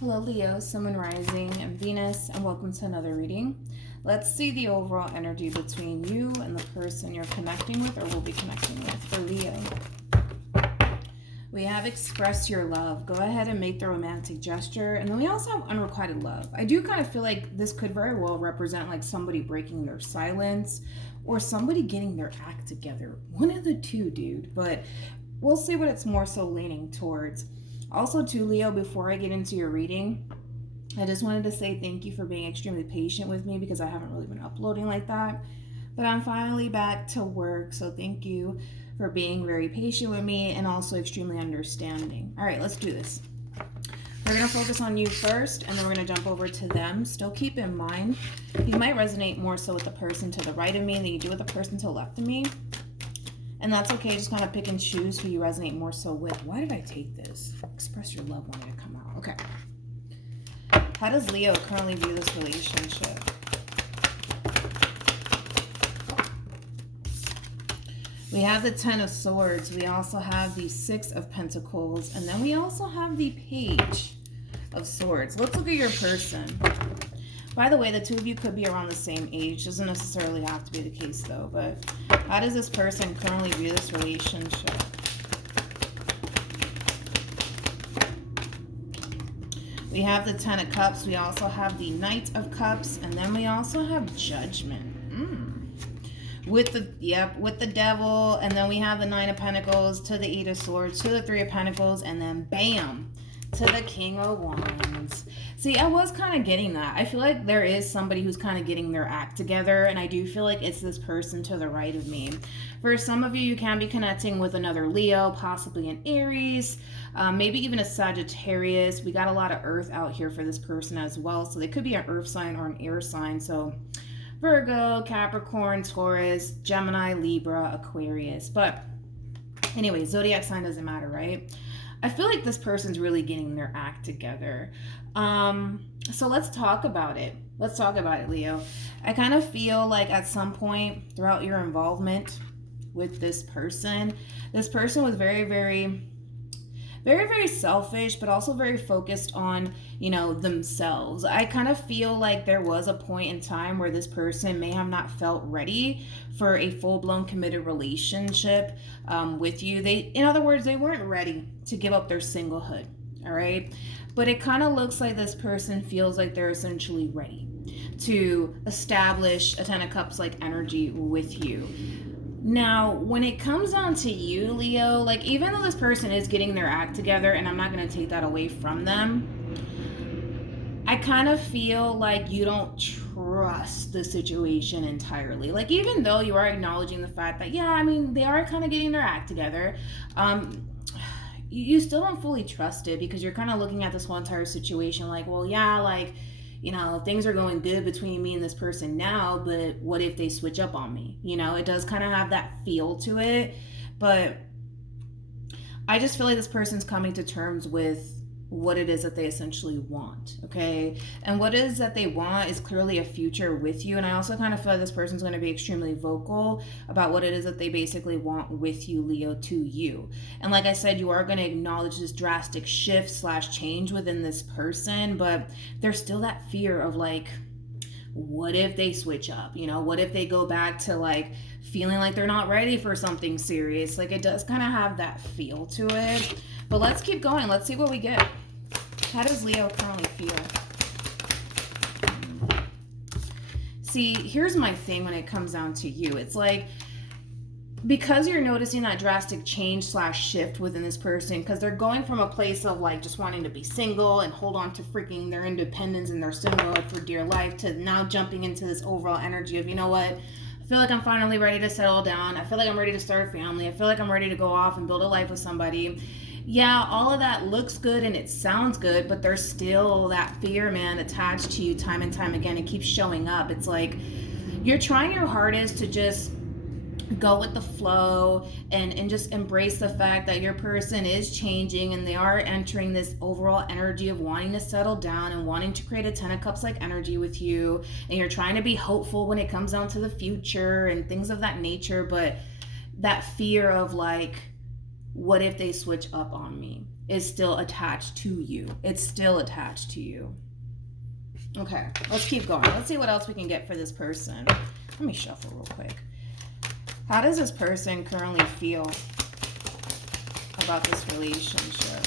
Hello Leo, Sun, Moon, Rising, and Venus, and welcome to another reading. Let's see the overall energy between you and the person you're connecting with or will be connecting with for Leo. We have express your love. Go ahead and make the romantic gesture. And then we also have unrequited love. I do kind of feel like this could very well represent like somebody breaking their silence or somebody getting their act together. One of the two, dude. But we'll see what it's more so leaning towards. Also, too, Leo, before I get into your reading, I just wanted to say thank you for being extremely patient with me because I haven't really been uploading like that. But I'm finally back to work, so thank you for being very patient with me and also extremely understanding. All right, let's do this. We're going to focus on you first, and then we're going to jump over to them. Still keep in mind, you might resonate more so with the person to the right of me than you do with the person to the left of me. And that's okay, just kind of pick and choose who you resonate more so with. Why did I take this? Express your love wanted to come out. Okay. How does Leo currently view this relationship? We have the Ten of Swords. We also have the Six of Pentacles. And then we also have the Page of Swords. Let's look at your person. By the way, the two of you could be around the same age. Doesn't necessarily have to be the case, though. But how does this person currently view this relationship? We have the Ten of Cups. We also have the Knight of Cups. And then we also have Judgment. With the Devil. And then we have the Nine of Pentacles to the Eight of Swords to the Three of Pentacles. And then bam! To the King of Wands. See, I was kind of getting that. I feel like there is somebody who's kind of getting their act together, and I do feel like it's this person to the right of me. For some of you, you can be connecting with another Leo, possibly an Aries, maybe even a Sagittarius. We got a lot of Earth out here for this person as well, so they could be an Earth sign or an air sign. So Virgo, Capricorn, Taurus, Gemini, Libra, Aquarius. But anyway, zodiac sign doesn't matter, right? I feel like this person's really getting their act together. So let's talk about it. Let's talk about it, Leo. I kind of feel like at some point throughout your involvement with this person was very, very, very, very selfish, but also very focused on, you know, themselves. I kind of feel like there was a point in time where this person may have not felt ready for a full-blown committed relationship with you. In other words, they weren't ready to give up their singlehood, all right? But it kind of looks like this person feels like they're essentially ready to establish a Ten of Cups like energy with you. Now, when it comes down to you, Leo, like even though this person is getting their act together, and I'm not going to take that away from them, I kind of feel like you don't trust the situation entirely. Like even though you are acknowledging the fact that, yeah, I mean, they are kind of getting their act together, you still don't fully trust it because you're kind of looking at this whole entire situation like, well, yeah, like, you know, things are going good between me and this person now, but what if they switch up on me? You know, it does kind of have that feel to it, but I just feel like this person's coming to terms with what it is that they essentially want, okay? And what it is that they want is clearly a future with you. And I also kind of feel like this person's going to be extremely vocal about what it is that they basically want with you, Leo, to you. And like I said, you are going to acknowledge this drastic shift / change within this person, but there's still that fear of like, what if they switch up? You know, what if they go back to like feeling like they're not ready for something serious? Like it does kind of have that feel to it. But let's keep going. Let's see what we get. How does Leo currently feel? See, here's my thing when it comes down to you. It's like, because you're noticing that drastic change / shift within this person, because they're going from a place of like just wanting to be single and hold on to freaking their independence and their singlehood for dear life to now jumping into this overall energy of, you know what? I feel like I'm finally ready to settle down. I feel like I'm ready to start a family. I feel like I'm ready to go off and build a life with somebody. Yeah, all of that looks good and it sounds good, but there's still that fear, man, attached to you time and time again. It keeps showing up. It's like you're trying your hardest to just go with the flow and just embrace the fact that your person is changing and they are entering this overall energy of wanting to settle down and wanting to create a Ten of Cups like energy with you. And you're trying to be hopeful when it comes down to the future and things of that nature, but that fear of like, what if they switch up on me? is still attached to you. It's still attached to you. Okay, let's keep going. Let's see what else we can get for this person. Let me shuffle real quick. How does this person currently feel about this relationship?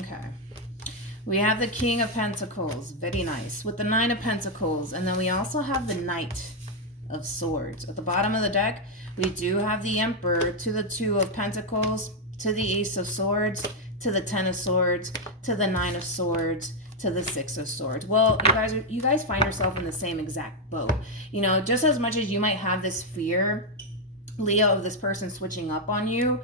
Okay. We have the King of Pentacles. Very nice. With the Nine of Pentacles. And then we also have the Knight of Swords. At the bottom of the deck, we do have the Emperor, to the Two of Pentacles, to the Ace of Swords, to the Ten of Swords, to the Nine of Swords, to the Six of Swords. Well, you guys find yourself in the same exact boat. You know, just as much as you might have this fear, Leo, of this person switching up on you,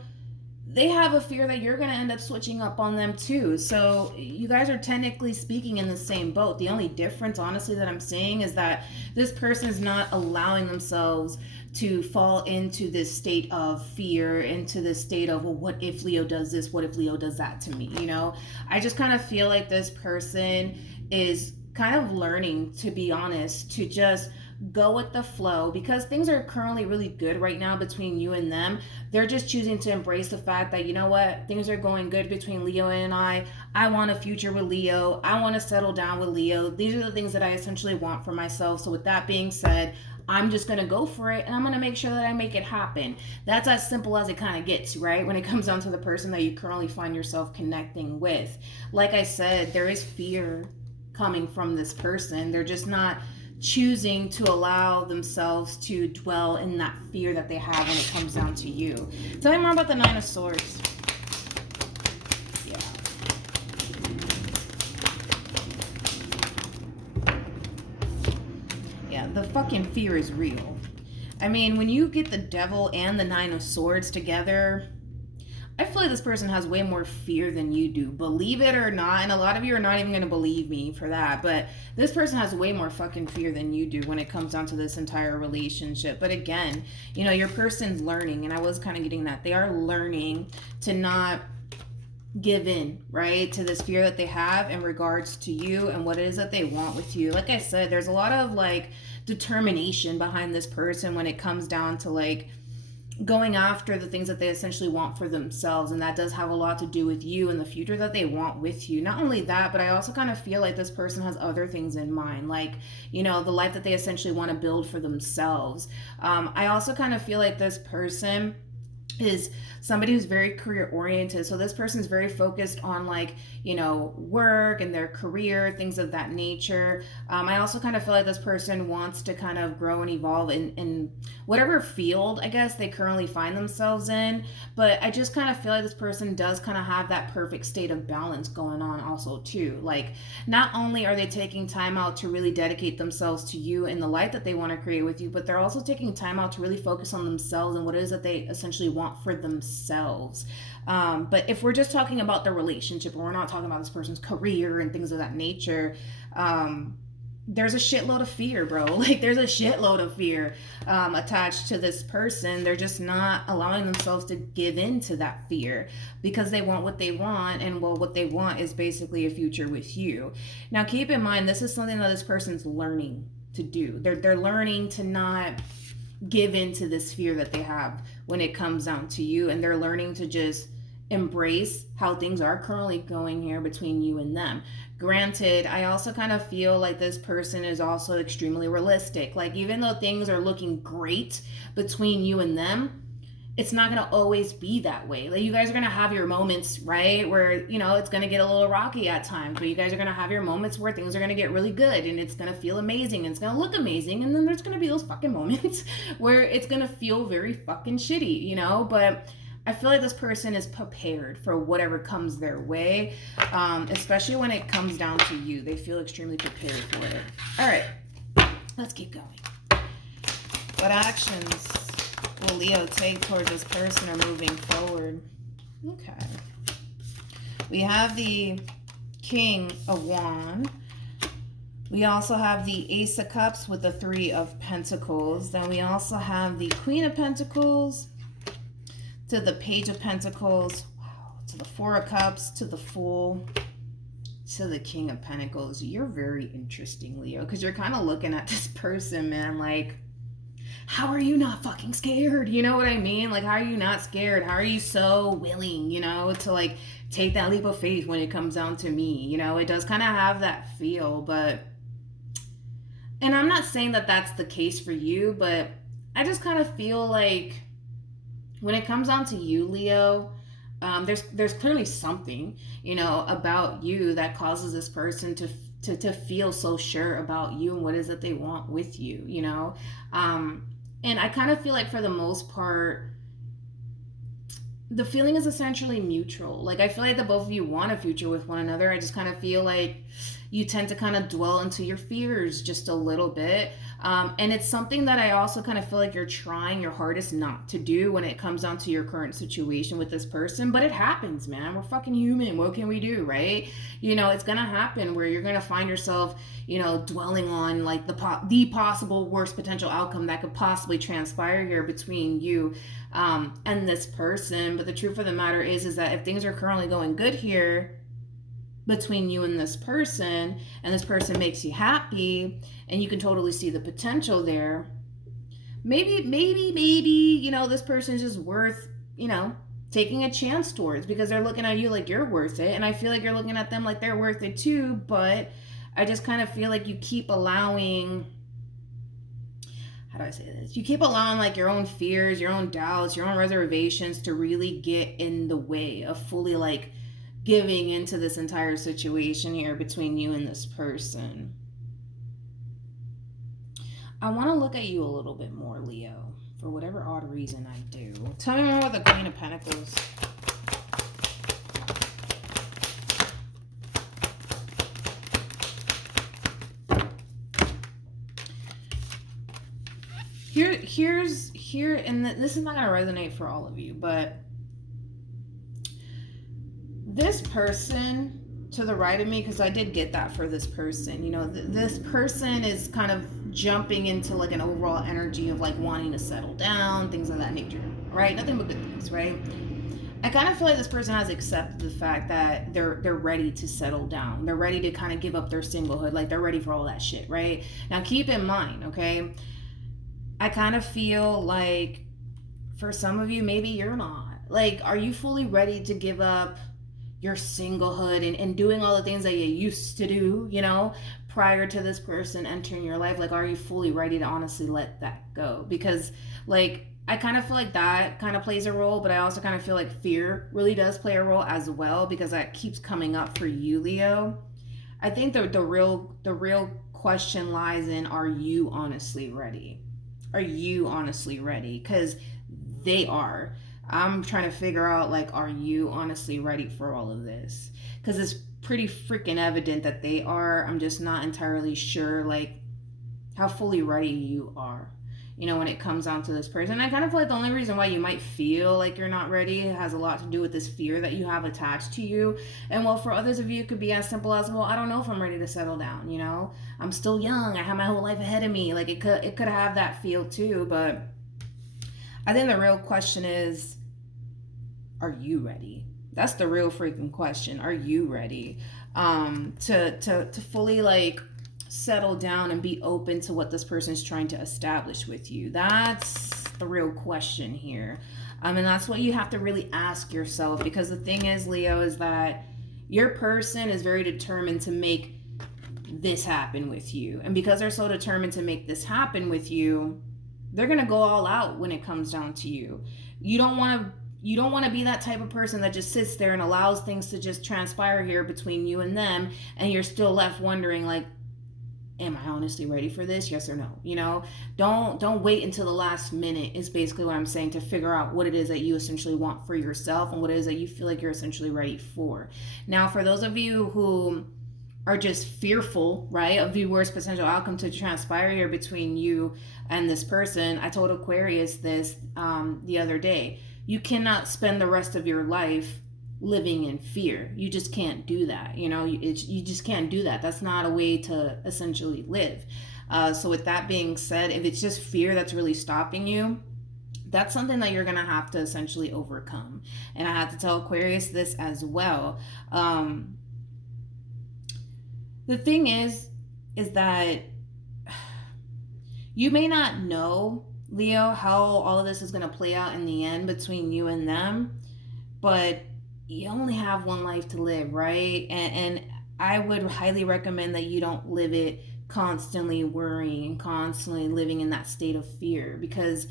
they have a fear that you're going to end up switching up on them too. So you guys are technically speaking in the same boat. The only difference, honestly, that I'm seeing is that this person is not allowing themselves to fall into this state of fear, into this state of, well, what if Leo does this? What if Leo does that to me? You know, I just kind of feel like this person is kind of learning, to be honest, to just go with the flow, because things are currently really good right now between you and them. They're just choosing to embrace the fact that, you know what, things are going good between Leo and I want a future with Leo. I want to settle down with Leo. These are the things that I essentially want for myself. So with that being said, I'm just going to go for it, and I'm going to make sure that I make it happen. That's as simple as it kind of gets, right? When it comes down to the person that you currently find yourself connecting with. Like I said, there is fear coming from this person. They're just not choosing to allow themselves to dwell in that fear that they have when it comes down to you. Tell me more about the Nine of Swords. Yeah, the fucking fear is real. I mean, when you get the Devil and the Nine of Swords together, I feel like this person has way more fear than you do. Believe it or not, and a lot of you are not even going to believe me for that, but this person has way more fucking fear than you do when it comes down to this entire relationship. But again, you know, your person's learning, and I was kind of getting that. They are learning to not give in, right, to this fear that they have in regards to you and what it is that they want with you. Like I said, there's a lot of like determination behind this person when it comes down to like going after the things that they essentially want for themselves, and that does have a lot to do with you and the future that they want with you. Not only that, but I also kind of feel like this person has other things in mind, like, you know, the life that they essentially want to build for themselves. I also kind of feel like this person is somebody who's very career oriented. So this person's very focused on like, you know, work and their career, things of that nature. I also kind of feel like this person wants to kind of grow and evolve in whatever field, I guess, they currently find themselves in. But I just kind of feel like this person does kind of have that perfect state of balance going on also too. Like, not only are they taking time out to really dedicate themselves to you and the life that they want to create with you, but they're also taking time out to really focus on themselves and what it is that they essentially want for themselves. But if we're just talking about the relationship, and we're not talking about this person's career and things of that nature, there's a shitload of fear, bro. Like, there's a shitload of fear attached to this person. They're just not allowing themselves to give in to that fear because they want what they want, and well, what they want is basically a future with you. Now, keep in mind, this is something that this person's learning to do. They're learning to not give in to this fear that they have when it comes down to you, and they're learning to just embrace how things are currently going here between you and them. Granted, I also kind of feel like this person is also extremely realistic. Like, even though things are looking great between you and them, it's not going to always be that way. Like, you guys are going to have your moments, right, where, you know, it's going to get a little rocky at times, but you guys are going to have your moments where things are going to get really good, and it's going to feel amazing, and it's going to look amazing, and then there's going to be those fucking moments where it's going to feel very fucking shitty, you know. But I feel like this person is prepared for whatever comes their way, especially when it comes down to you. They feel extremely prepared for it. All right, let's keep going. What actions will Leo take towards this person or moving forward? Okay. We have the King of Wands. We also have the Ace of Cups with the Three of Pentacles. Then we also have the Queen of Pentacles to the Page of Pentacles, wow, to the Four of Cups, to the Fool, to the King of Pentacles. You're very interesting, Leo, because you're kind of looking at this person, man, like, how are you not fucking scared? You know what I mean? Like, how are you not scared? How are you so willing, you know, to like take that leap of faith when it comes down to me? You know, it does kind of have that feel, but, and I'm not saying that that's the case for you, but I just kind of feel like when it comes down to you, Leo, there's clearly something, you know, about you that causes this person to feel so sure about you and what it is that they want with you, you know. And I kind of feel like for the most part, the feeling is essentially mutual. Like, I feel like the both of you want a future with one another. I just kind of feel like you tend to kind of dwell into your fears just a little bit. And it's something that I also kind of feel like you're trying your hardest not to do when it comes down to your current situation with this person. But it happens, man. We're fucking human. What can we do, right? You know, it's going to happen where you're going to find yourself, you know, dwelling on like the possible worst potential outcome that could possibly transpire here between you and this person. But the truth of the matter is that if things are currently going good here between you and this person makes you happy and you can totally see the potential there, maybe, you know, this person's just worth, you know, taking a chance towards, because they're looking at you like you're worth it. And I feel like you're looking at them like they're worth it too. But I just kind of feel like you keep allowing, how do I say this? You keep allowing like your own fears, your own doubts, your own reservations to really get in the way of fully like giving into this entire situation here between you and this person. I want to look at you a little bit more, Leo, for whatever odd reason I do. Tell me more about the Queen of Pentacles. Here, and this is not going to resonate for all of you, but this person to the right of me, because I did get that for this person, you know, this person is kind of jumping into like an overall energy of like wanting to settle down, things of that nature, right? Nothing but good things, right? I kind of feel like this person has accepted the fact that they're ready to settle down. They're ready to kind of give up their singlehood. Like, they're ready for all that shit, right? Now, keep in mind, okay, I kind of feel like for some of you, maybe you're not. Like, are you fully ready to give up your singlehood and doing all the things that you used to do, you know, prior to this person entering your life? Like, are you fully ready to honestly let that go? Because, like, I kind of feel like that kind of plays a role, but I also kind of feel like fear really does play a role as well, because that keeps coming up for you, Leo. I think the real question lies in, are you honestly ready? Are you honestly ready? Because they are. I'm trying to figure out, like, are you honestly ready for all of this? Because it's pretty freaking evident that they are. I'm just not entirely sure, like, how fully ready you are, you know, when it comes down to this person. I kind of feel like the only reason why you might feel like you're not ready has a lot to do with this fear that you have attached to you. And well, for others of you, it could be as simple as, well, I don't know if I'm ready to settle down, you know? I'm still young. I have my whole life ahead of me. Like, it could have that feel too, but I think the real question is, are you ready? That's the real freaking question. Are you ready to fully like settle down and be open to what this person is trying to establish with you? That's the real question here. And that's what you have to really ask yourself, because the thing is, Leo, is that your person is very determined to make this happen with you. And because they're so determined to make this happen with you, they're going to go all out when it comes down to you. You don't want to be that type of person that just sits there and allows things to just transpire here between you and them, and you're still left wondering, like, am I honestly ready for this? Yes or no? You know, don't wait until the last minute, is basically what I'm saying, to figure out what it is that you essentially want for yourself and what it is that you feel like you're essentially ready for. Now, for those of you who are just fearful, right, of the worst potential outcome to transpire here between you and this person, I told Aquarius this the other day. You cannot spend the rest of your life living in fear. You just can't do that. You know, you just can't do that. That's not a way to essentially live. So with that being said, if it's just fear that's really stopping you, that's something that you're going to have to essentially overcome. And I had to tell Aquarius this as well. The thing is that you may not know Leo, how all of this is going to play out in the end between you and them. But you only have one life to live, right? And I would highly recommend that you don't live it constantly worrying and constantly living in that state of fear, because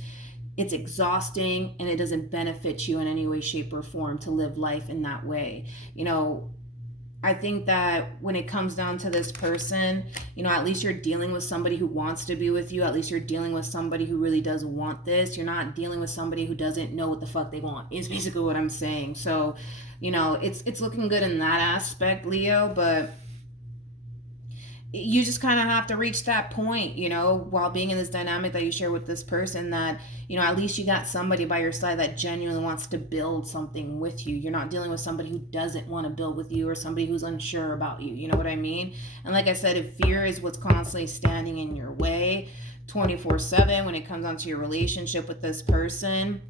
it's exhausting and it doesn't benefit you in any way, shape, or form to live life in that way. I think that when it comes down to this person, at least you're dealing with somebody who wants to be with you. At least you're dealing with somebody who really does want this. You're not dealing with somebody who doesn't know what the fuck they want, is basically what I'm saying. So, it's looking good in that aspect, Leo, but you just kind of have to reach that point, while being in this dynamic that you share with this person, that, at least you got somebody by your side that genuinely wants to build something with you. You're not dealing with somebody who doesn't want to build with you, or somebody who's unsure about you. You know what I mean? And like I said, if fear is what's constantly standing in your way 24/7 when it comes onto your relationship with this person,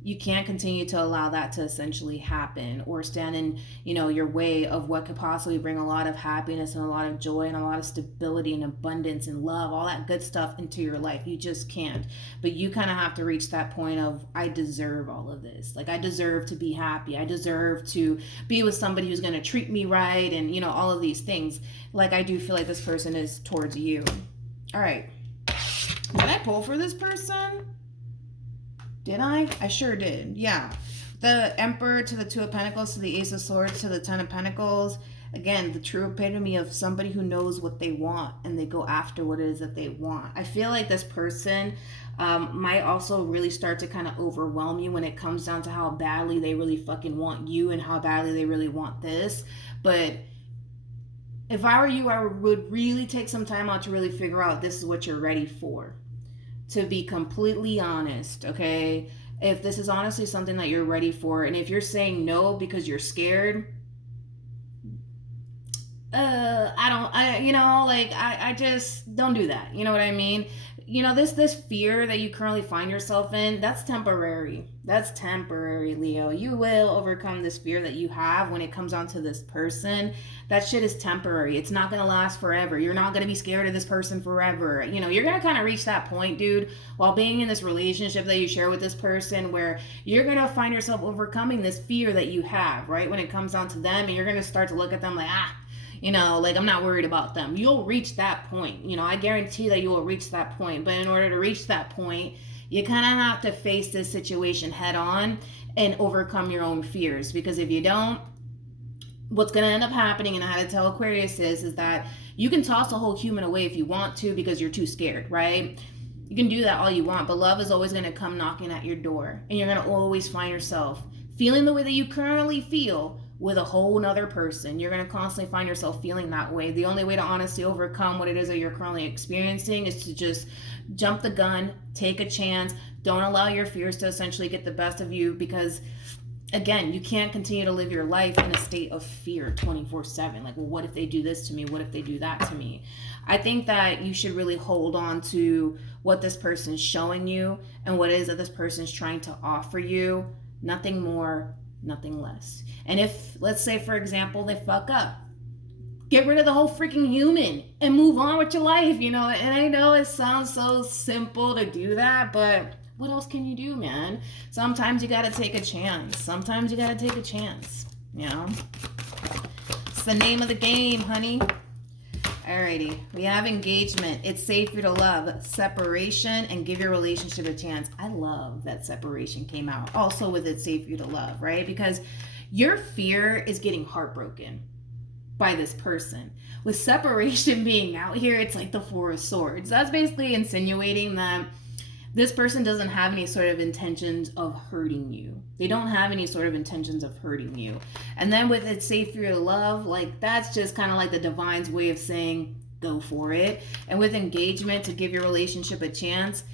you can't continue to allow that to essentially happen or stand in, your way of what could possibly bring a lot of happiness and a lot of joy and a lot of stability and abundance and love, all that good stuff into your life. You just can't. But you kind of have to reach that point of, I deserve all of this. Like, I deserve to be happy. I deserve to be with somebody who's going to treat me right, and, all of these things. Like, I do feel like this person is towards you. All right. Did I pull for this person? Did I? I sure did. Yeah. The Emperor to the Two of Pentacles to the Ace of Swords to the Ten of Pentacles. Again, the true epitome of somebody who knows what they want and they go after what it is that they want. I feel like this person might also really start to kind of overwhelm you when it comes down to how badly they really fucking want you and how badly they really want this. But if I were you, I would really take some time out to really figure out this is what you're ready for. To be completely honest, okay? If this is honestly something that you're ready for, and if you're saying no because you're scared, I just don't do that. You know what I mean? This fear that you currently find yourself in, that's temporary. That's temporary, Leo. You will overcome this fear that you have when it comes onto this person. That shit is temporary. It's not going to last forever. You're not going to be scared of this person forever. You're going to kind of reach that point, dude, while being in this relationship that you share with this person, where you're going to find yourself overcoming this fear that you have, right? When it comes down to them, and you're going to start to look at them like, I'm not worried about them. You'll reach that point. I guarantee that you will reach that point. But in order to reach that point, you kind of have to face this situation head on and overcome your own fears. Because if you don't, what's going to end up happening, and I had to tell Aquarius is that you can toss a whole human away if you want to because you're too scared, right? You can do that all you want, but love is always going to come knocking at your door. And you're going to always find yourself feeling the way that you currently feel with a whole nother person. You're going to constantly find yourself feeling that way. The only way to honestly overcome what it is that you're currently experiencing is to just jump the gun, take a chance. Don't allow your fears to essentially get the best of you, because again, you can't continue to live your life in a state of fear 24/7. Like, well, what if they do this to me? What if they do that to me? I think that you should really hold on to what this person's showing you and what it is that this person's trying to offer you. Nothing more, nothing less. And if, let's say, for example, they fuck up, get rid of the whole freaking human and move on with your life, And I know it sounds so simple to do that, but what else can you do, man? Sometimes you gotta take a chance. Sometimes you gotta take a chance, It's the name of the game, honey. Alrighty, we have engagement. It's safe for you to love. Separation, and give your relationship a chance. I love that separation came out. Also with it's safe for you to love, right? Because your fear is getting heartbroken by this person. With separation being out here, it's like the Four of Swords. That's basically insinuating that this person doesn't have any sort of intentions of hurting you. They don't have any sort of intentions of hurting you. And then with it's safe for you to love, like, that's just kind of like the divine's way of saying, go for it. And with engagement, to give your relationship a chance,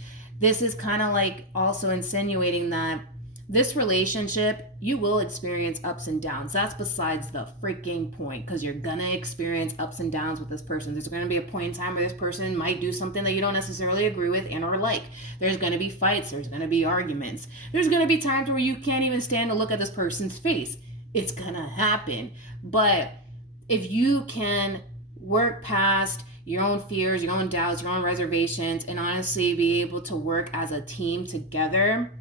this is kind of like also insinuating that this relationship, you will experience ups and downs. That's besides the freaking point, because you're gonna experience ups and downs with this person. There's gonna be a point in time where this person might do something that you don't necessarily agree with and or like. There's gonna be fights. There's gonna be arguments. There's gonna be times where you can't even stand to look at this person's face. It's gonna happen. But if you can work past your own fears, your own doubts, your own reservations, and honestly be able to work as a team together,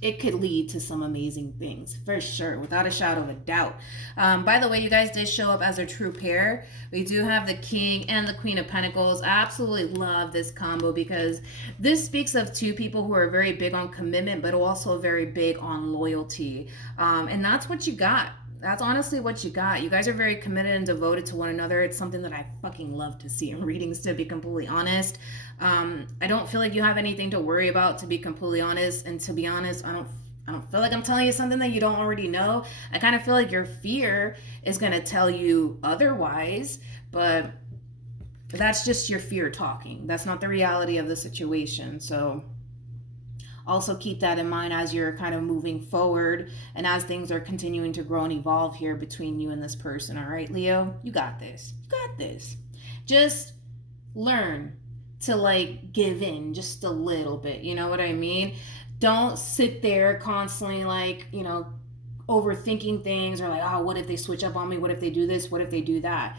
it could lead to some amazing things for sure, without a shadow of a doubt. By the way, you guys did show up as a true pair. We do have the King and the Queen of Pentacles. I absolutely love this combo because this speaks of two people who are very big on commitment, but also very big on loyalty. And that's what you got. That's honestly what you got. You guys are very committed and devoted to one another. It's something that I fucking love to see in readings, to be completely honest. I don't feel like you have anything to worry about, to be completely honest. And to be honest, I don't feel like I'm telling you something that you don't already know. I kind of feel like your fear is going to tell you otherwise, but that's just your fear talking. That's not the reality of the situation. So also keep that in mind as you're kind of moving forward and as things are continuing to grow and evolve here between you and this person. All right, Leo, you got this. You got this. Just learn to like give in just a little bit. You know what I mean? Don't sit there constantly like, you know, overthinking things or like, oh, what if they switch up on me? What if they do this? What if they do that?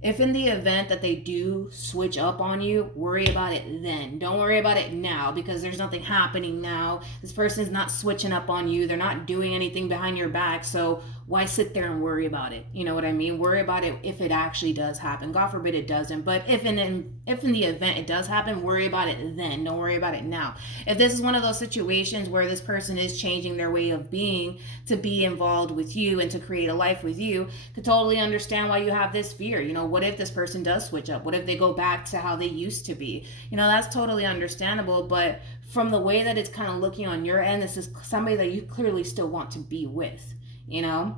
If in the event that they do switch up on you, worry about it then. Don't worry about it now because there's nothing happening now. This person is not switching up on you. They're not doing anything behind your back. So why sit there and worry about it? You know what I mean? Worry about it if it actually does happen. God forbid it doesn't. But if in the event it does happen, worry about it then. Don't worry about it now. If this is one of those situations where this person is changing their way of being to be involved with you and to create a life with you, could totally understand why you have this fear. You know, what if this person does switch up? What if they go back to how they used to be? You know, that's totally understandable. But from the way that it's kind of looking on your end, this is somebody that you clearly still want to be with, you know?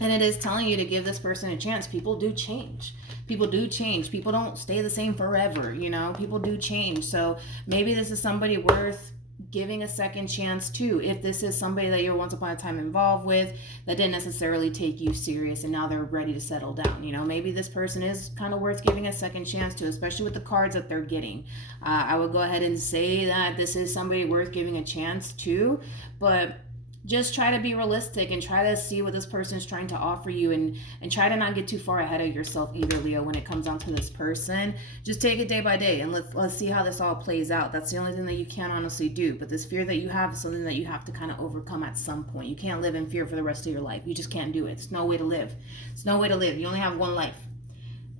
And it is telling you to give this person a chance. People do change. People do change. People don't stay the same forever, you know? People do change. So maybe this is somebody worth giving a second chance to. If this is somebody that you're once upon a time involved with that didn't necessarily take you serious and now they're ready to settle down, you know, maybe this person is kind of worth giving a second chance to, especially with the cards that they're getting. I would go ahead and say that this is somebody worth giving a chance to, but just try to be realistic and try to see what this person is trying to offer you, and try to not get too far ahead of yourself either, Leo, when it comes down to this person. Just take it day by day and let's see how this all plays out. That's the only thing that you can honestly do. But this fear that you have is something that you have to kind of overcome at some point. You can't live in fear for the rest of your life. You just can't do it. It's no way to live. It's no way to live. You only have one life.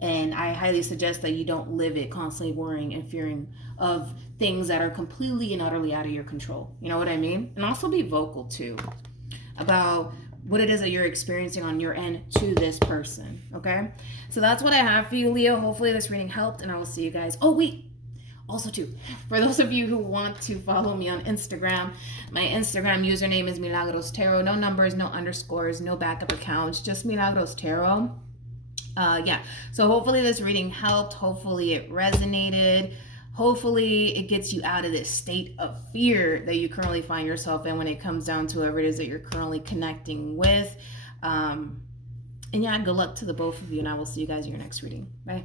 And I highly suggest that you don't live it constantly worrying and fearing of things that are completely and utterly out of your control. You know what I mean? And also be vocal too about what it is that you're experiencing on your end to this person. Okay? So that's what I have for you, Leo. Hopefully this reading helped, and I will see you guys. Oh, wait. Also, too, for those of you who want to follow me on Instagram, my Instagram username is MilagrosTarot. No numbers, no underscores, no backup accounts, just MilagrosTarot. So hopefully this reading helped. Hopefully it resonated. Hopefully it gets you out of this state of fear that you currently find yourself in when it comes down to whoever it is that you're currently connecting with. And yeah, good luck to the both of you, and I will see you guys in your next reading. Bye.